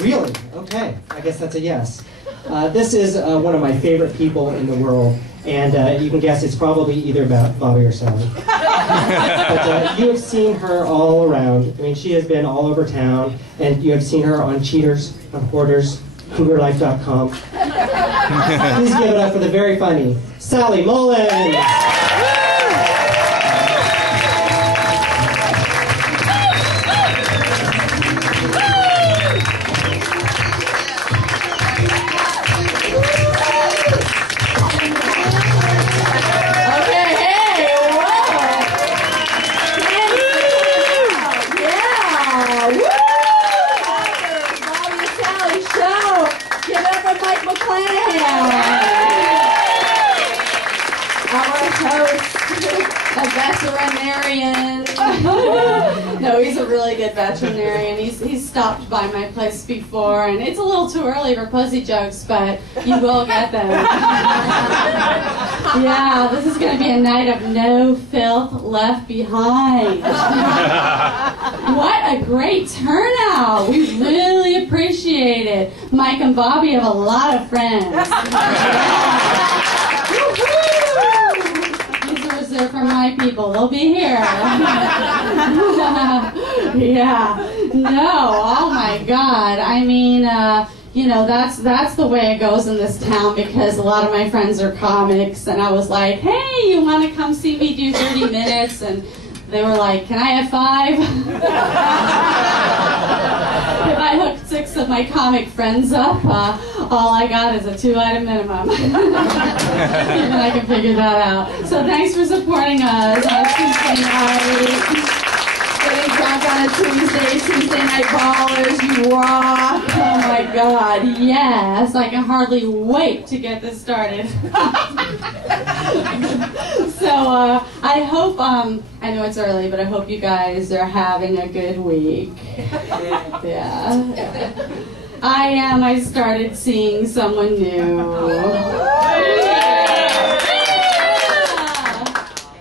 Really? Okay. I guess that's a yes. This is one of my favorite people in the world, and you can guess it's probably either Bobbie or Sally. But you have seen her all around. I mean, she has been all over town, and you have seen her on Cheaters, on Hoarders, CougarLife.com. Please give it up for the very funny Sally Mullins. Veterinarian. No, he's a really good veterinarian. He's stopped by my place before, and it's a little too early for pussy jokes, but you will get them. Yeah, this is going to be a night of no filth left behind. What a great turnout. We really appreciate it. Mike and Bobbie have a lot of friends. They're from my people. They'll be here. Yeah. No. Oh my God. I mean, you know, that's the way it goes in this town, because a lot of my friends are comics, and I was like, hey, you want to come see me do 30 minutes? And they were like, can I have 5? If I hooked 6 of my comic friends up, all I got is a 2-item minimum. Even I can figure that out. So thanks for supporting us on Tuesday night. Getting drunk on a Tuesday night ballers, you rock. Oh my God, yes. I can hardly wait to get this started. So I hope, I know it's early, but I hope you guys are having a good week. Yeah. I started seeing someone new.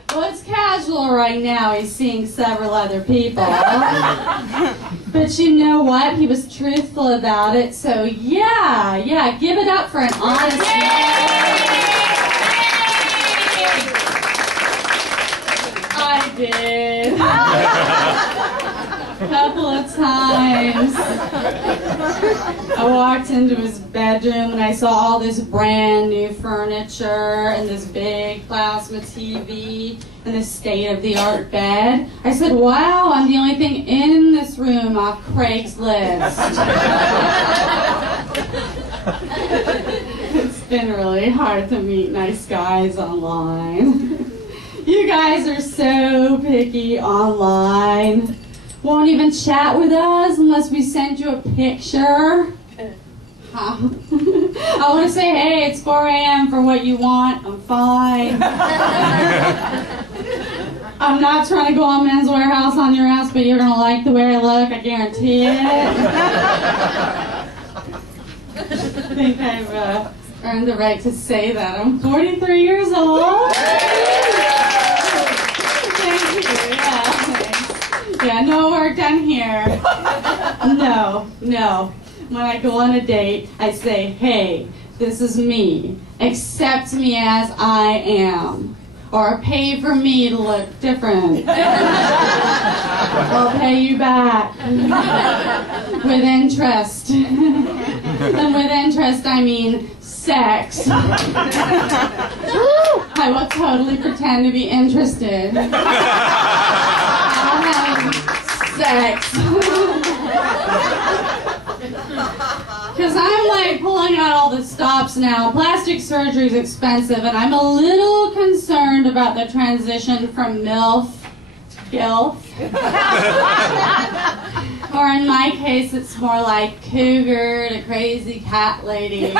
Well, it's casual right now. He's seeing several other people. But you know what? He was truthful about it. So yeah, give it up for an honest man. I did. A couple of times. I walked into his bedroom and I saw all this brand new furniture and this big plasma TV and this state-of-the-art bed. I said, wow, I'm the only thing in this room off Craigslist. It's been really hard to meet nice guys online. You guys are so picky online. Won't even chat with us unless we send you a picture. I want to say, hey, it's 4 a.m. for what you want. I'm fine. I'm not trying to go on Men's Warehouse on your ass, but you're going to like the way I look. I guarantee it. I think I've earned the right to say that. I'm 43 years old. Thank you. Yeah, thanks. Yeah, no work done here. No. When I go on a date, I say, hey, this is me. Accept me as I am. Or pay for me to look different. I'll pay you back. With interest. And with interest, I mean sex. I will totally pretend to be interested. I'll have sex. Because I'm like pulling out all the stops now. Plastic surgery is expensive, and I'm a little concerned about the transition from MILF to GILF. Or in my case, it's more like cougar to crazy cat lady.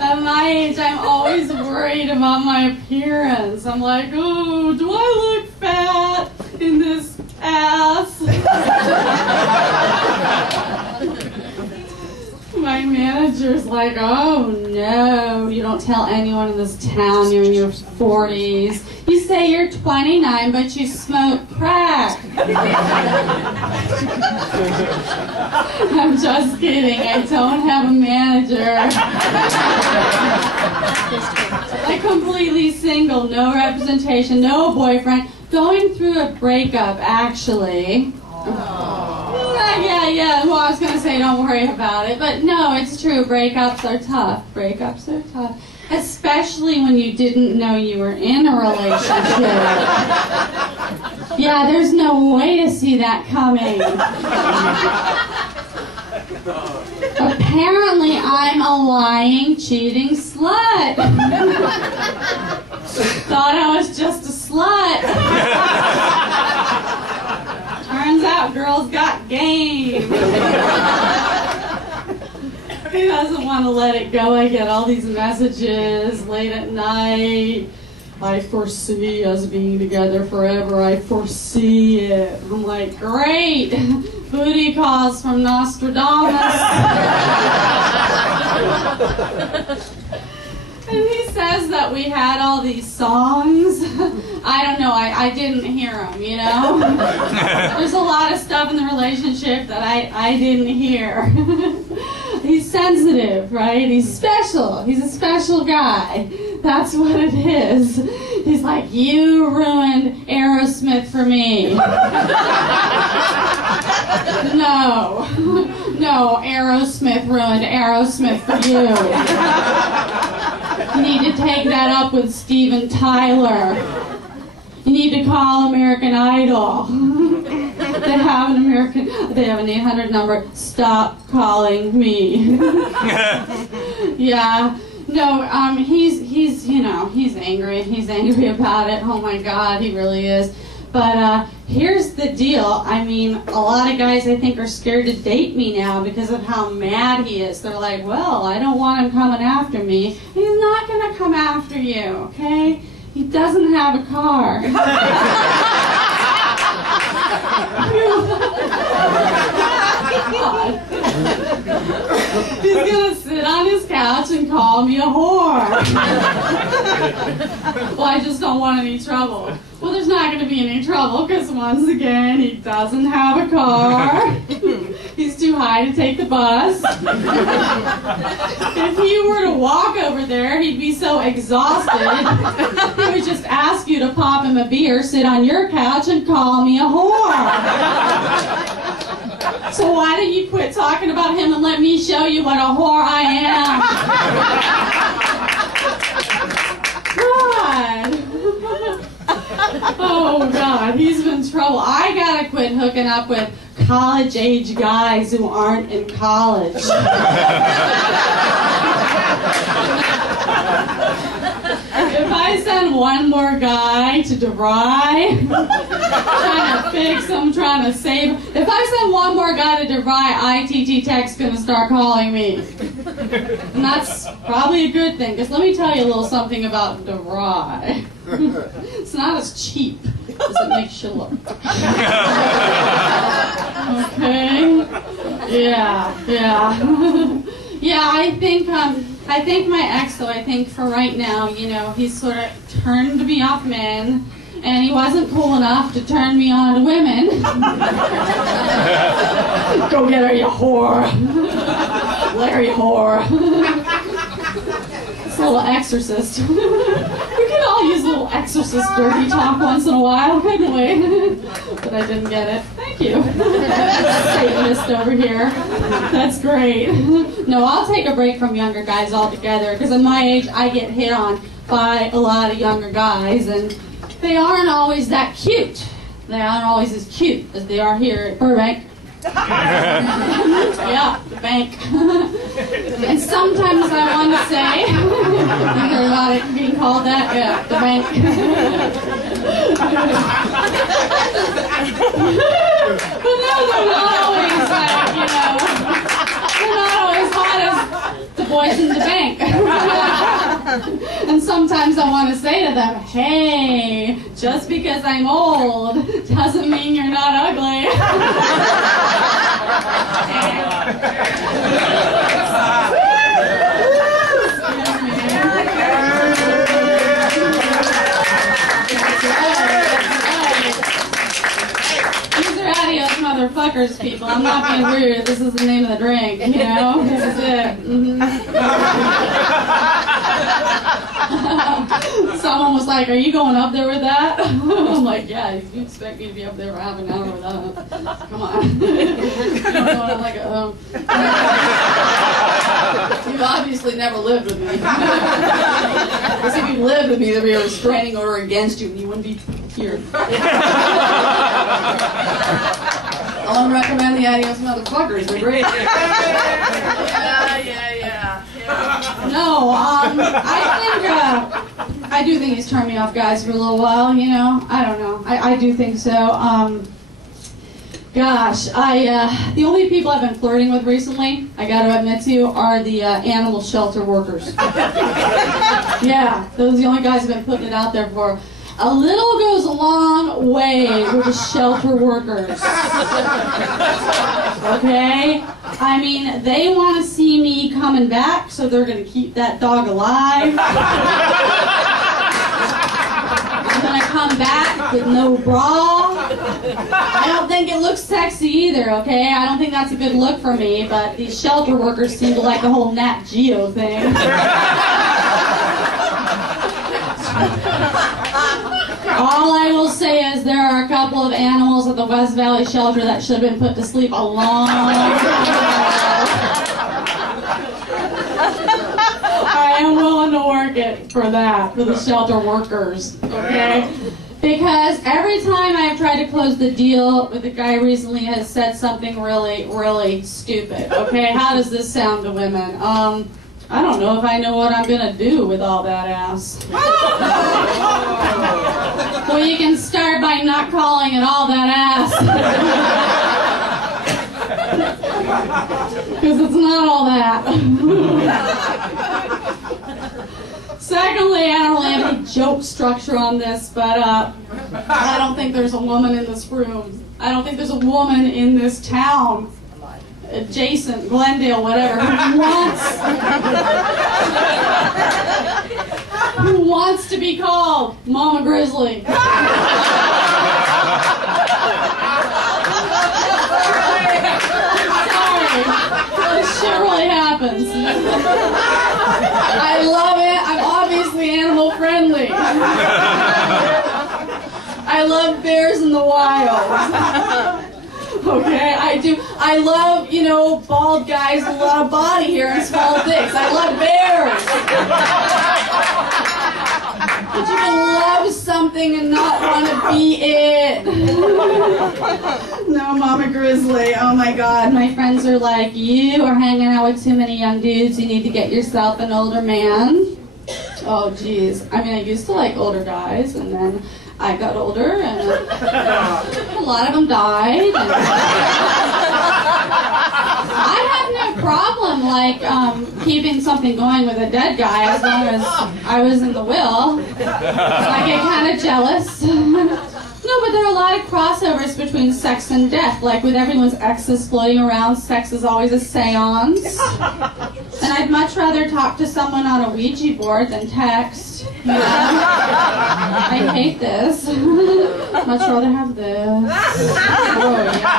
At my age, I'm always worried about my appearance. I'm like, oh, do I look fat in this ass? My manager's like, oh no, you don't tell anyone in this town you're in your 40s. You say you're 29, but you smoke crack. I'm just kidding. I don't have a manager. I'm completely single, no representation, no boyfriend. Going through a breakup, actually. Yeah. Well, I was going to say don't worry about it. But no, it's true. Breakups are tough. Breakups are tough. Especially when you didn't know you were in a relationship. Yeah, there's no way to see that coming. Apparently, I'm a lying, cheating slut. Thought I was just a slut. Turns out girls got game. He doesn't want to let it go. I get all these messages late at night. I foresee us being together forever. I foresee it. I'm like, great. Booty calls from Nostradamus. And he says that we had all these songs. I don't know. I didn't hear them, you know? There's a lot of stuff in the relationship that I didn't hear. He's sensitive, right? He's special. He's a special guy. That's what it is. He's like, you ruined Aerosmith for me. No, Aerosmith ruined Aerosmith for you. You need to take that up with Steven Tyler. You need to call American Idol. They have an 800 number. Stop calling me. Yeah. No, he's angry. He's angry about it. Oh my God, he really is. But here's the deal. I mean, a lot of guys, I think, are scared to date me now because of how mad he is. They're like, well, I don't want him coming after me. He's not going to come after you, okay? He doesn't have a car. He's going to sit on his couch and call me a whore. Well, I just don't want any trouble. Well, there's not going to be any trouble because, once again, he doesn't have a car. He's too high to take the bus. If he were to walk over there, he'd be so exhausted, he would just ask you to pop him a beer, sit on your couch, and call me a whore. So why don't you quit talking about him and let me show you what a whore I am? God. Oh, God, he's in trouble. I gotta quit hooking up with college-age guys who aren't in college. If I send one more guy to DeVry, trying to fix him, trying to save him, if I send one more guy to DeVry, ITT Tech's going to start calling me. And that's probably a good thing, because let me tell you a little something about DeVry. It's not as cheap as it makes you look. Okay? Yeah. Yeah, I think my ex, though, I think for right now, you know, he's sort of turned me off men, and he wasn't cool enough to turn me on to women. Go get her, you whore. Larry whore. It's a little exorcist. We could all use a little exorcist dirty talk once in a while, couldn't we? But I didn't get it. Thank you. Satanist over here. That's great. No, I'll take a break from younger guys altogether, because at my age, I get hit on by a lot of younger guys, and they aren't always that cute. They aren't always as cute as they are here at Burbank. Yeah, the bank. And sometimes I want to say, you heard about it being called that? Yeah, the bank. But no, they're not always like, you know, they're not always hot as the boys in the bank. And sometimes I want to say to them, hey, just because I'm old doesn't mean you're not ugly. crackers, people. I'm not being rude. This is the name of the drink, you know? This is it. Someone was like, are you going up there with that? I'm like, yeah, you expect me to be up there for half an hour with that? Come on. I'm like, you've obviously never lived with me. Because if you lived with me, there'd be a restraining order against you and you wouldn't be here. I want to recommend the Adios Motherfuckers. They're great. Yeah. No, I do think he's turned me off guys for a little while, you know. I don't know. I do think so. Gosh, the only people I've been flirting with recently, I got to admit to, are the animal shelter workers. Yeah, those are the only guys I've been putting it out there for. A little goes a long way with the shelter workers. Okay? I mean, they want to see me coming back, so they're going to keep that dog alive. I'm going to come back with no bra. I don't think it looks sexy either, okay? I don't think that's a good look for me, but these shelter workers seem to like the whole Nat Geo thing. All I will say is there are a couple of animals at the West Valley shelter that should have been put to sleep a long time ago. I am willing to work it for that, for the shelter workers, okay? Because every time I've tried to close the deal with a guy recently has said something really, really stupid, okay? How does this sound to women? I don't know if I know what I'm going to do with all that ass. Well, you can start by not calling it all that ass. Because it's not all that. Secondly, I don't really have any joke structure on this, but I don't think there's a woman in this room. I don't think there's a woman in this town, adjacent, Glendale, whatever, who wants to be called Mama Grizzly. Sorry, this shit really happens. I love it. I'm obviously animal friendly. I love bears in the wild. Okay, I do. I love, you know, bald guys with a lot of body hair and small dicks. I love bears. But you can love something and not want to be it. No, Mama Grizzly. Oh my God. My friends are like, you are hanging out with too many young dudes. You need to get yourself an older man. Oh, geez. I mean, I used to like older guys, and then I got older, and a lot of them died. I have no problem, like, keeping something going with a dead guy as long as I was in the will. I get kind of jealous. No, but there are a lot of crossovers between sex and death. Like with everyone's exes floating around, sex is always a seance. And I'd much rather talk to someone on a Ouija board than text. You know? I hate this. Much rather have this. Oh, yeah.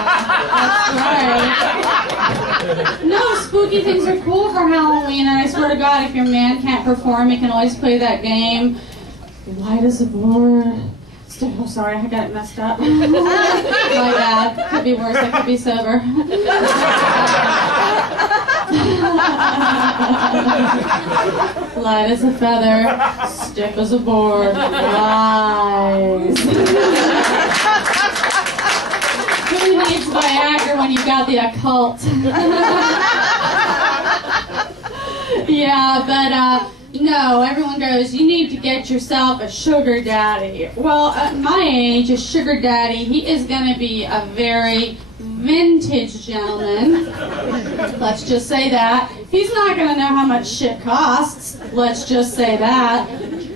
That's right. No, spooky things are cool for Halloween, and I swear to God, if your man can't perform, you can always play that game. Light as a board. Oh, sorry, I got it messed up. My bad. Could be worse. I could be sober. Light as a feather, stiff as a board. Lies. Who needs Viagra when you've got the occult? Yeah, but no, everyone goes, you need to get yourself a sugar daddy. Well, at my age, a sugar daddy, he is going to be a very vintage gentleman. Let's just say that. He's not going to know how much shit costs. Let's just say that.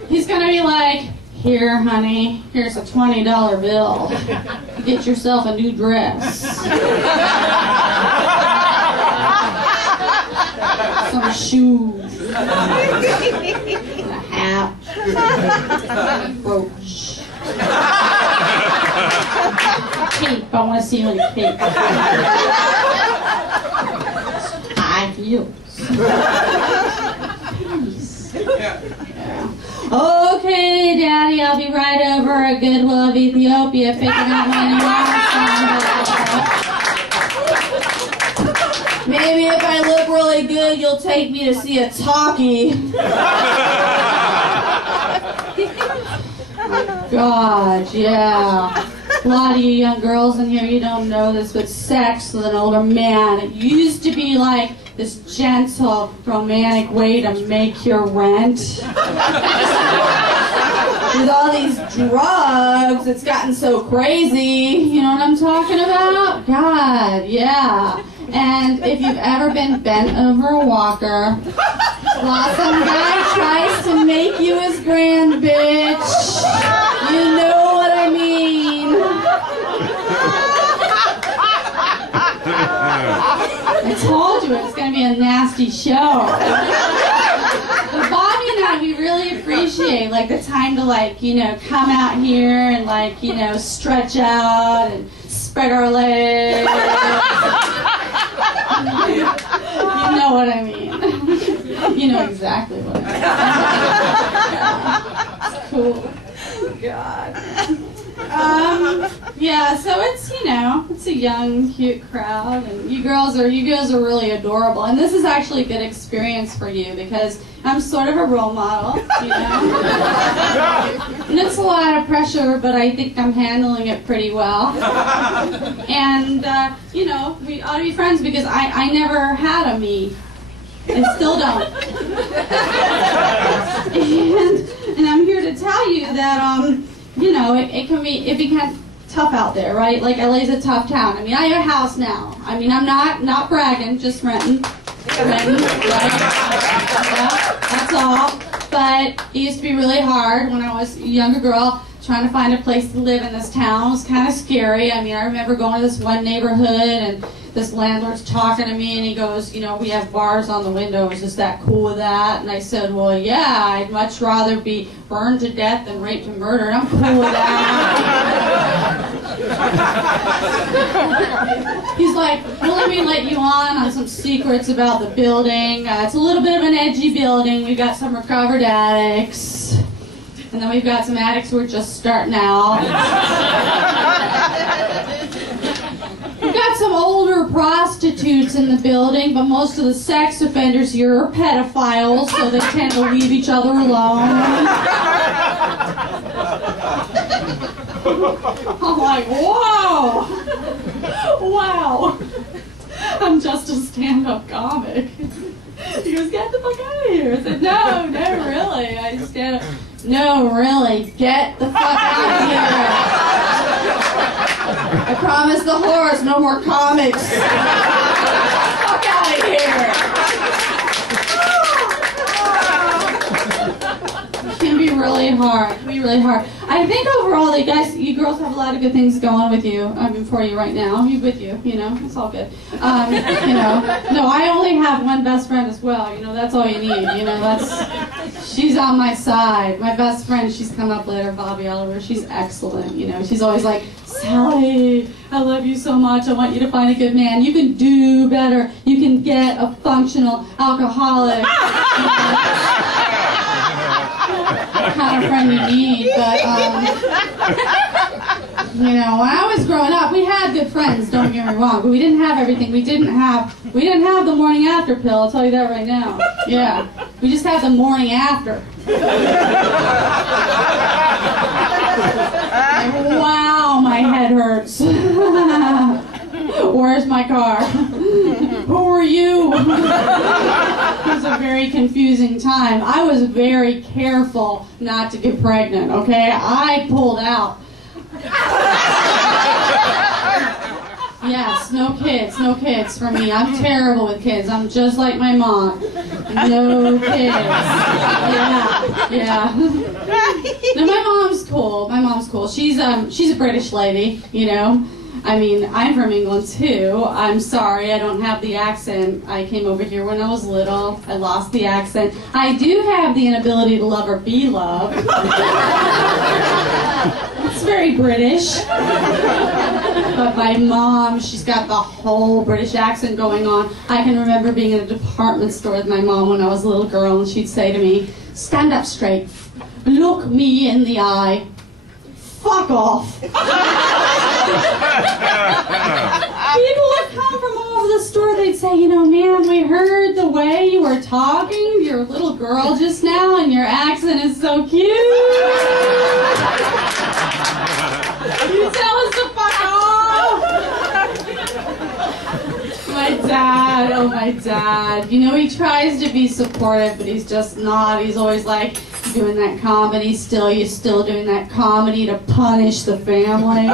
He's going to be like, here, honey, here's a $20 bill. Get yourself a new dress. Some shoes. And a hat. And a brooch. Cape I want to see you in a cape. High heels. Yeah. Okay, Daddy, I'll be right over at Goodwill of Ethiopia picking up my new. Maybe if I look really good, you'll take me to see a talkie. God, yeah. A lot of you young girls in here, you don't know this, but sex with an older man, it used to be like this gentle, romantic way to make your rent. With all these drugs, it's gotten so crazy. You know what I'm talking about? God, yeah. And if you've ever been bent over a walker, while some guy tries to make you his grand bitch, you know what I mean. I told you it was going to be a nasty show. But Bobbie and I, we really appreciate like the time to like, you know, come out here and like, you know, stretch out and spread our legs. You know what I mean. You know exactly what I mean. It's cool. God. Yeah, so it's, you know, it's a young, cute crowd, and you guys are really adorable. And this is actually a good experience for you because I'm sort of a role model, you know. And it's a lot of pressure, but I think I'm handling it pretty well. And, you know, we ought to be friends because I never had a me. I still don't. And I'm here to tell you that, you know, it can tough out there, right? Like LA's a tough town. I mean, I have a house now. I mean, I'm not bragging, just renting. Renting, right? Yeah, that's all. But it used to be really hard when I was a younger girl trying to find a place to live in this town. It was kind of scary. I mean, I remember going to this one neighborhood and this landlord's talking to me and he goes, you know, we have bars on the windows. Is that cool with that? And I said, well, yeah, I'd much rather be burned to death than raped and murdered. I'm cool with that. He's like, well, let me let you on some secrets about the building. It's a little bit of an edgy building. We've got some recovered addicts. And then we've got some addicts who are just starting out. We've got some older prostitutes in the building, but most of the sex offenders here are pedophiles, so they tend to leave each other alone. I'm like, whoa! Wow! I'm just a stand-up comic. He goes, get the fuck out of here. I said, no, really. I stand up. No, really, get the fuck out of here. I promise the horse, no more comics. Fuck out of here. It can be really hard. It can be really hard. I think overall, you girls have a lot of good things going with you. I mean, for you right now. With you, you know, it's all good. You know, no, I only have one best friend as well. You know, that's all you need. You know, she's on my side. My best friend, she's come up later, Bobbie Oliver. She's excellent. You know, she's always like, Sally, I love you so much. I want you to find a good man. You can do better. You can get a functional alcoholic. What kind of friend you need, but, you know, when I was growing up, we had good friends, don't get me wrong, but we didn't have everything. We didn't have the morning after pill, I'll tell you that right now. Yeah, we just had the morning after. Wow, my head hurts. Where's my car? Who are you? It was a very confusing time. I was very careful not to get pregnant, okay? I pulled out. Yes, no kids for me. I'm terrible with kids. I'm just like my mom. No kids. Yeah. No, my mom's cool. She's a British lady, you know. I mean, I'm from England too. I'm sorry, I don't have the accent. I came over here when I was little. I lost the accent. I do have the inability to love or be loved. It's very British. But my mom, she's got the whole British accent going on. I can remember being in a department store with my mom when I was a little girl, and she'd say to me, "Stand up straight, look me in the eye, fuck off." People would come from all over the store, they'd say, "You know, ma'am, we heard the way you were talking to your little girl just now, and your accent is so cute. You tell us to fuck off." My dad, you know, he tries to be supportive, but he's just not. He's always like, "Doing that comedy still, you're still doing that comedy to punish the family."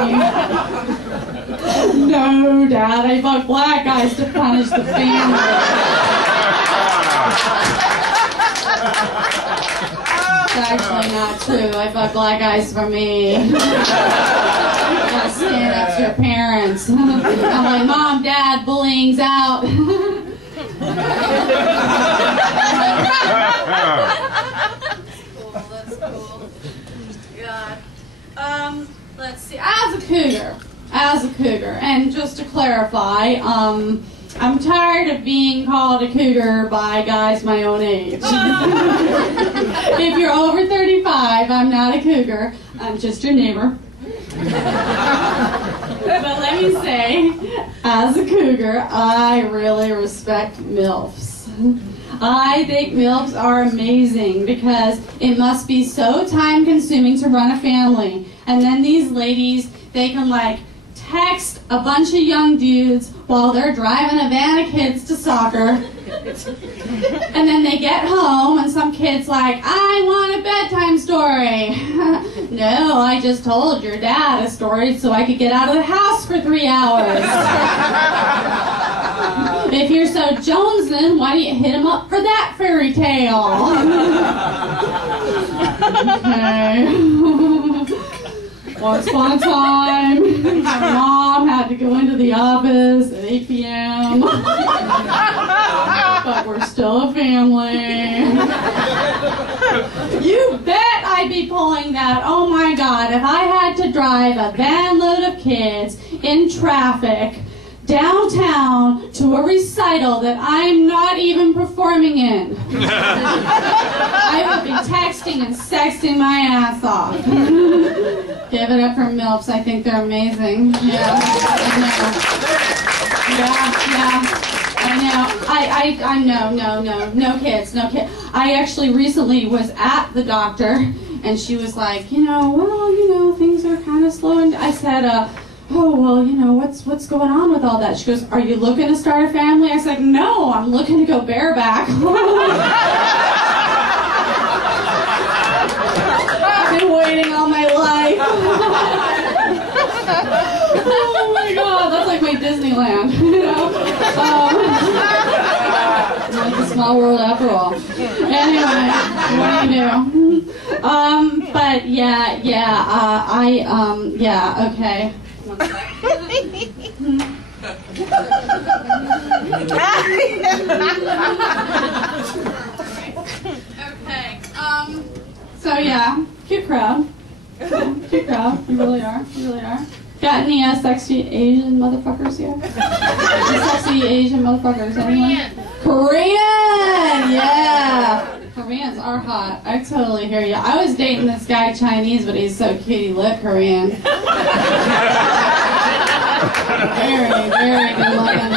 No, Dad, I fuck black guys to punish the family. It's actually not true. I fuck black guys for me. You gotta stand up to your parents. I'm like, "Mom, Dad, bullying's out." That's cool. God. Let's see. As a cougar, and just to clarify, I'm tired of being called a cougar by guys my own age. If you're over 35, I'm not a cougar. I'm just your neighbor. But let me say, as a cougar, I really respect MILFs. I think MILFs are amazing because it must be so time-consuming to run a family. And then these ladies, they can like text a bunch of young dudes while they're driving a van of kids to soccer. And then they get home and some kid's like, "I want a bedtime story." "No, I just told your dad a story so I could get out of the house for 3 hours. If you're so jonesing, why don't you hit him up for that fairy tale?" Okay. Once upon a time, my mom had to go into the office at 8 p.m. But we're still a family. You bet I'd be pulling that. Oh my God, if I had to drive a van load of kids in traffic downtown to a recital that I'm not even performing in, I would be texting and sexting my ass off. Give it up for MILFs. I think they're amazing. Yeah, I know. No kids. I actually recently was at the doctor, and she was like, things are kind of slow. And I said, "Oh, well, what's going on with all that?" She goes, "Are you looking to start a family?" I said, "No, I'm looking to go bareback." I've been waiting all my life. Oh my God, that's like my Disneyland, It's a small world after all. Anyway, what do you do? But okay. One sec. Okay. So yeah, cute crowd. Cute crowd. You really are. Got any sexy Asian motherfuckers here? Sexy Asian motherfuckers, anyone? Korean! Yeah! Koreans are hot. I totally hear you. I was dating this guy Chinese, but he's so cute he lit Korean.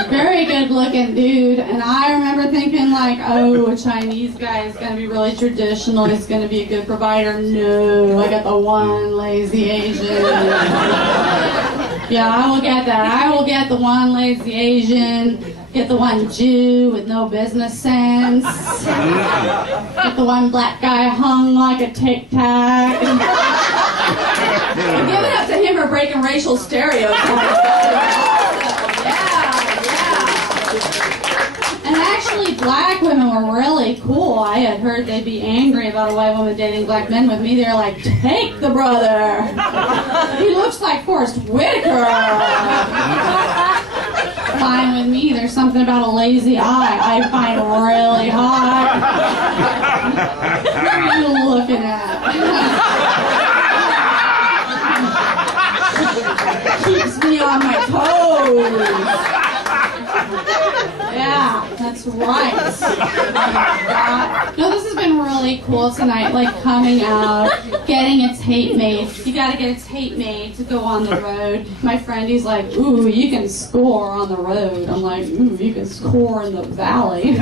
Very good looking dude. And I remember thinking like, oh, a Chinese guy is going to be really traditional. He's going to be a good provider. No, I got the one lazy Asian. Yeah, I will get that. I will get the one lazy Asian. Get the one Jew with no business sense. Get the one black guy hung like a tic-tac. Give it up to him for breaking racial stereotypes. Yeah. And actually, black women were really cool. I had heard they'd be angry about a white woman dating black men with me. They're like, "Take the brother. He looks like Forrest Whitaker." Fine with me. There's something about a lazy eye I find really hot. What are you looking at? Keeps me on my toes. Yeah, that's right. No, this has been really cool tonight, like coming out, getting a tape made. You gotta get a tape made to go on the road. My friend, he's like, ooh, you can score on the road. I'm like, ooh, you can score in the valley.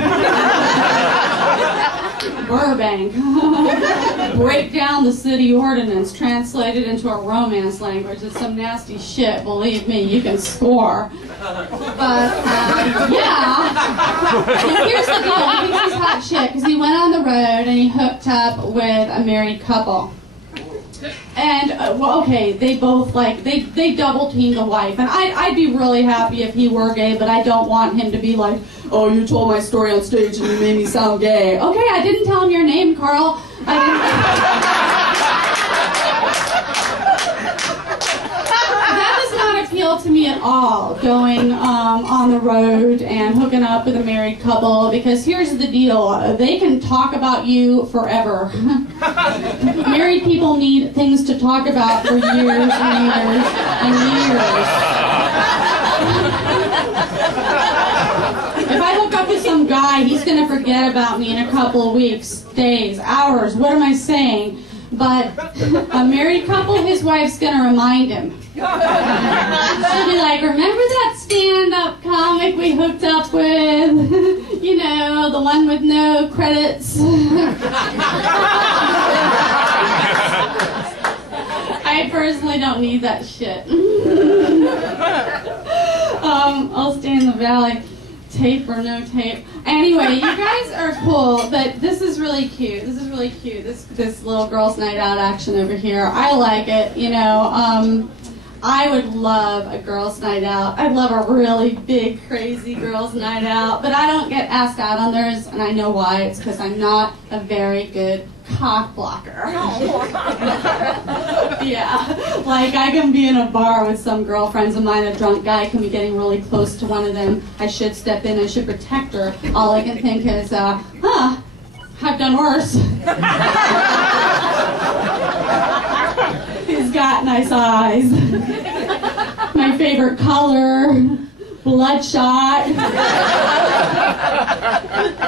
Burbank. Break down the city ordinance, translate it into a Romance language. It's some nasty shit, believe me, you can score. But, yeah. And here's the deal, I think he's hot shit, because he went on the road and he hooked up with a married couple. And, well, okay, they both, like, they double-teamed the wife. And I'd be really happy if he were gay, but I don't want him to be like, oh, you told my story on stage and you made me sound gay. Okay, I didn't tell him your name, Carl. That does not appeal to me at all, going on the road and hooking up with a married couple, because here's the deal. They can talk about you forever. Married people need things to talk about for years and years and years. If I hook up with some guy, he's going to forget about me in a couple of weeks, days, hours. What am I saying? But a married couple, his wife's going to remind him. She'll be like, remember that stand-up comic we hooked up with? You know, the one with no credits. I personally don't need that shit. I'll stay in the valley. Tape or no tape. Anyway, you guys are cool, but this is really cute. This is really cute. This little girls' night out action over here. I like it, you know. I would love a girls' night out. I'd love a really big, crazy girls' night out, but I don't get asked out on theirs, and I know why. It's because I'm not a very good cock blocker. Yeah, like I can be in a bar with some girlfriends of mine, a drunk guy can be getting really close to one of them. I should step in, I should protect her. All I can think is, I've done worse. He's got nice eyes. My favorite color, bloodshot.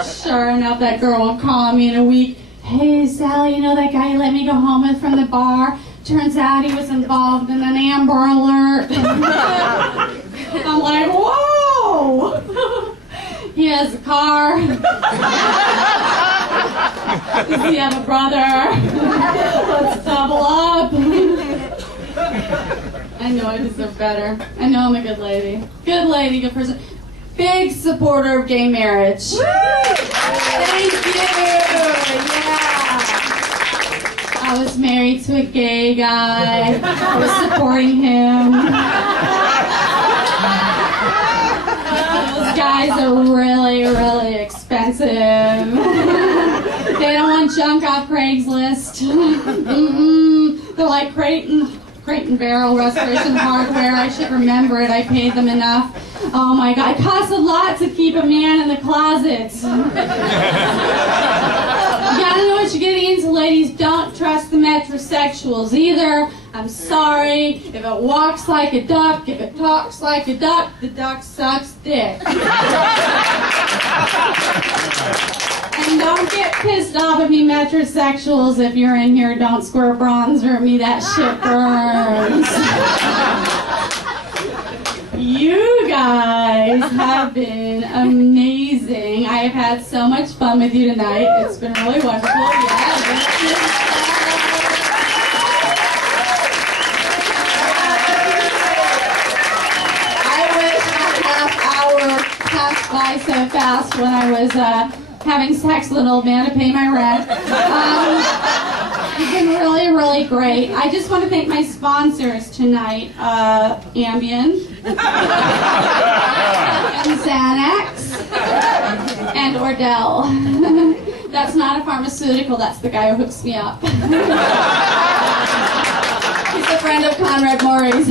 Sure enough, that girl will call me in a week. Hey, Sally, you know that guy you let me go home with from the bar? Turns out he was involved in an Amber Alert. I'm like, whoa! He has a car. Does he have a brother? Let's double up. I know I deserve better. I know I'm a good lady. Good lady, good person. Big supporter of gay marriage. Woo! Thank you. Yeah. I was married to a gay guy. I was supporting him. Those guys are really, really expensive. They don't want junk off Craigslist. They're like Crate and Barrel Restoration Hardware. I should remember it. I paid them enough. Oh my God, it costs a lot to keep a man in the closet. You gotta know what you're getting into, ladies. Don't trust the metrosexuals either. I'm sorry. If it walks like a duck, if it talks like a duck, the duck sucks dick. And don't get pissed off at me, metrosexuals. If you're in here, don't square bronzer at me. That shit burns. You guys have been amazing. I have had so much fun with you tonight. It's been really wonderful. I wish that half hour passed by so fast when I was having sex with an old man to pay my rent. It's been really, really great. I just want to thank my sponsors tonight, Ambien, and Xanax, and Ordell. That's not a pharmaceutical, that's the guy who hooks me up. He's a friend of Conrad Maury's.